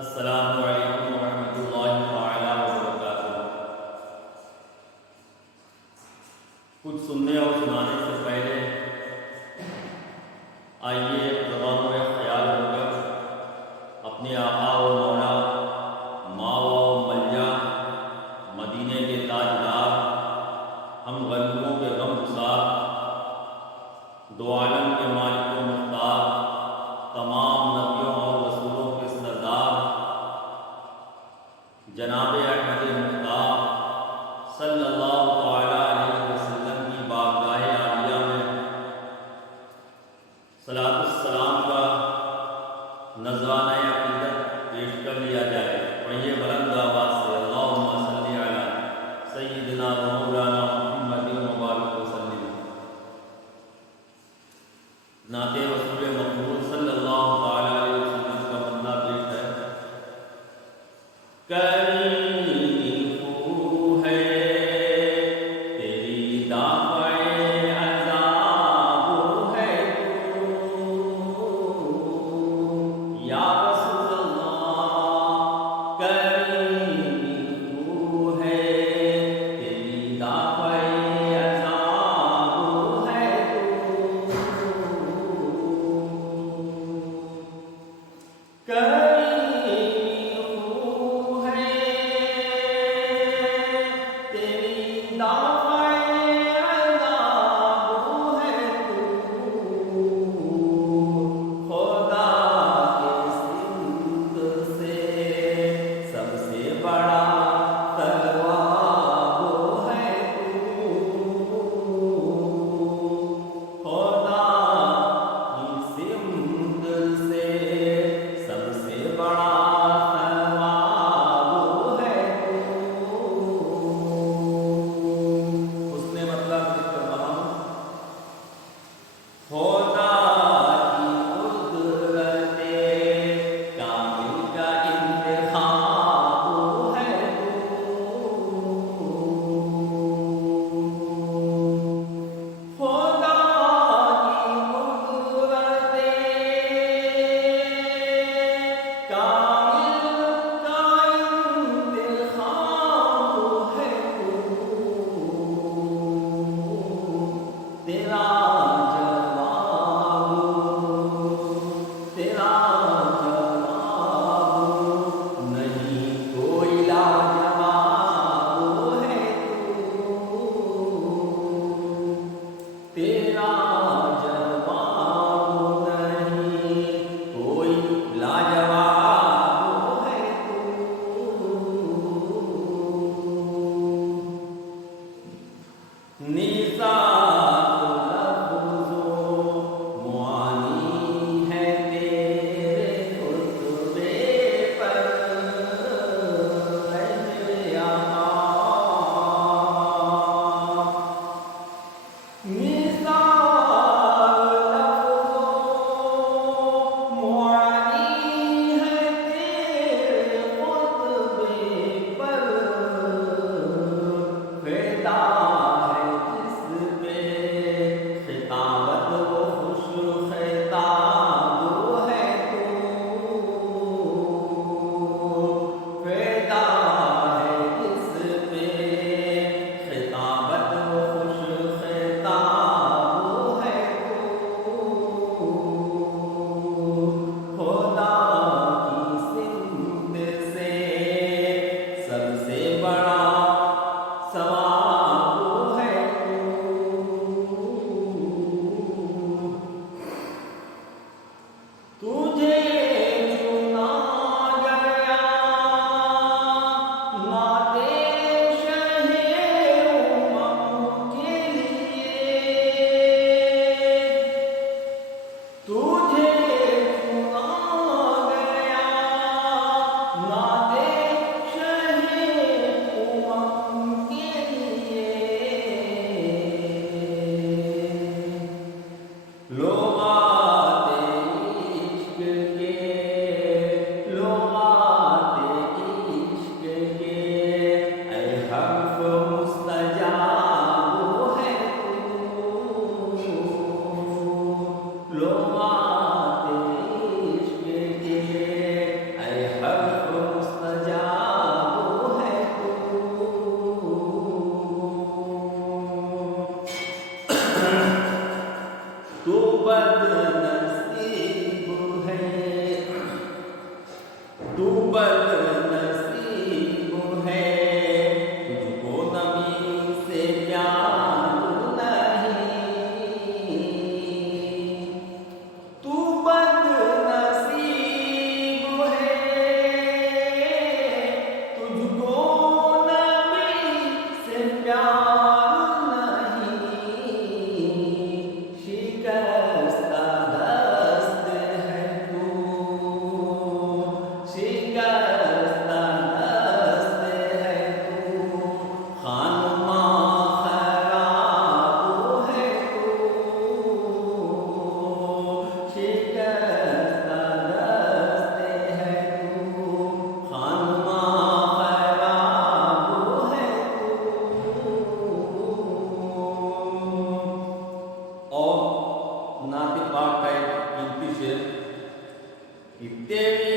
अस्सलामु अलैकुम वरहमतुल्लाहि तआला वबरकातुहू। कुछ सुनने और सुनाने से पहले आइए ज़बान में ख्याल होकर अपने आका व मौला मावा व मल्जा मदीने के ताजदार हम गरीबों के गमगुसार दो आलम के मालिक व मुख्तार तमाम नबियों और रसूलों के सरदार जनाब अहमद मुख्तार सल्लल्लाहु तआला अलैहि वसल्लम की बारगाह आलिया में सलातुस्सलाम का नज़राना अक़ीदत पेश कर लिया जाए। पढ़िए बुलंद आवाज़ से अल्लाहुम्मा सल्ली अला सय्यिदिना व मौलाना मुहम्मदिन व बारिक वसल्लिम। नाते रसूल मक़बूल सल्लल्लाहु तआला अलैहि वसल्लम का बंदा पेश है। करीफ़ू है तेरी दाफ़ए अज़ाब है तू या रसूल अल्लाह। करीफ़ू है तेरी दाफ़ए अज़ाब है तू। कि तेरी